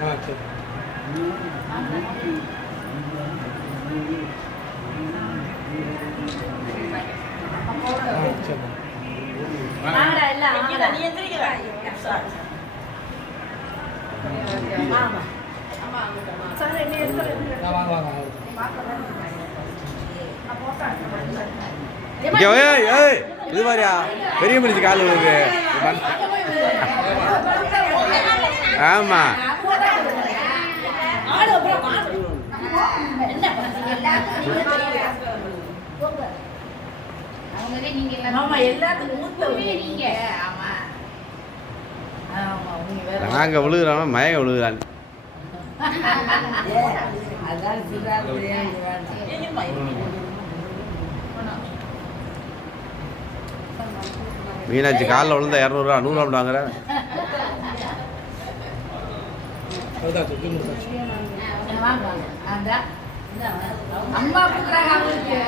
சரி. சரி. வாங்க வாங்க. இது மாதிரியா பெரிய மனுச்சு கால் விழுது. ஆமா நாங்க விழுகிறான் மயங்க விழுகிறான். மீனாட்சி காலில் விழுந்தா 200 100 வாங்குற. அம்மா கொடுக்குறாங்க அவங்களுக்கு.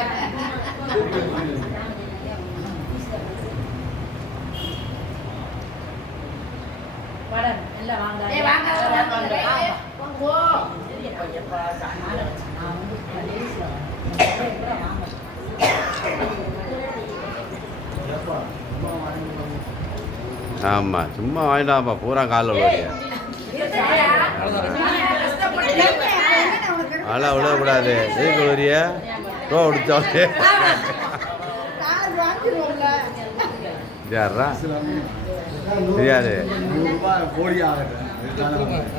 ஆமா சும்மா வாங்கிட்டாப்பா பூரா காலில் விழுவறியா. அதெல்லாம் விடக்கூடாது. எதுக்கு விழுவறியா ரோ விடுச்சாவே யாரா தெரியாது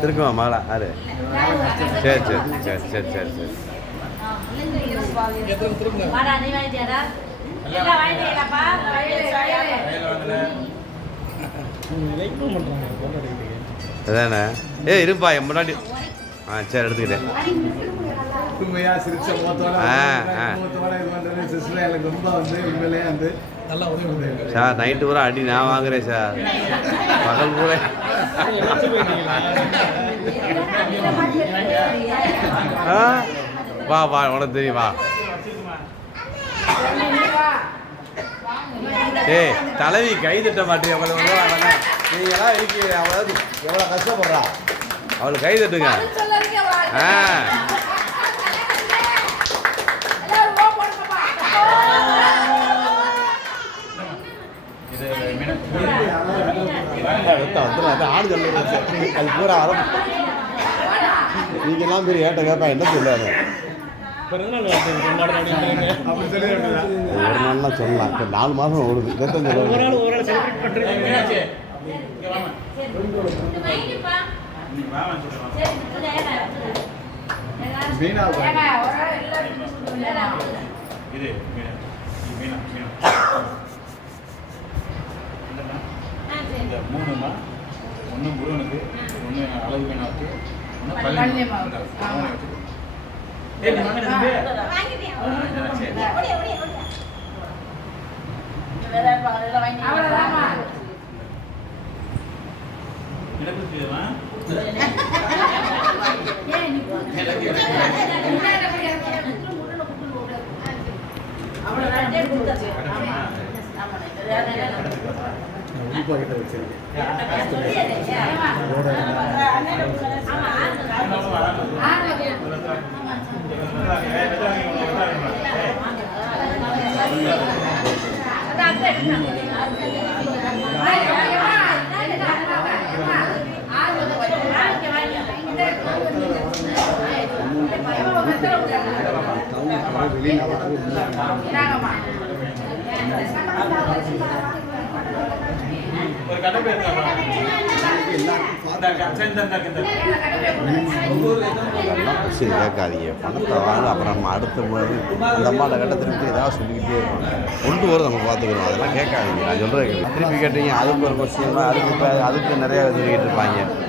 இருக்குமா மகளா அது. சரி சரி சரி சரி சரி சரி. அதானே இருப்பா என் முன்னாடி. சரி எடுத்துக்கிட்டேன். சார் நைட்டு பூரா அடி நான் வாங்குறேன் சார். பகல் பூரா வா வா உனக்கு தெரியும் வா. ஏய் தலைவி கை தட்ட மாட்டேன். நீங்களாம் இருக்கு அவளாவது எவ்வளோ கஷ்டப்படுறா. அவளுக்கு கை தட்டுங்க. ஆடு சொல்ல அது பூரா நீங்கெல்லாம் பெரிய ஏட்ட கேட்பா என்ன சொல்லாது. ஒரு நாள்லாம் சொல்லலாம். இப்போ 4 மாதம் ஓடுது. மூணுமா ஒன்று முருகனுக்கு, ஒன்று அழகு மீனாவுக்கு, ஒன்று பள்ளி கேட்காதீங்க. பணத்தை வாங்க அப்புறம் அடுத்த அந்த அம்மாவை கட்ட திருப்பி ஏதாவது சொல்லிக்கிட்டே இருப்பாங்க. கொண்டு வர நம்ம பார்த்துக்கிறோம். அதெல்லாம் கேட்காதீங்க. நான் சொல்கிறேன் திருப்பி கேட்டீங்க அதுக்கு ஒரு கொஸ்டின் அதுக்கு நிறையா சொல்லிக்கிட்டு இருப்பாங்க.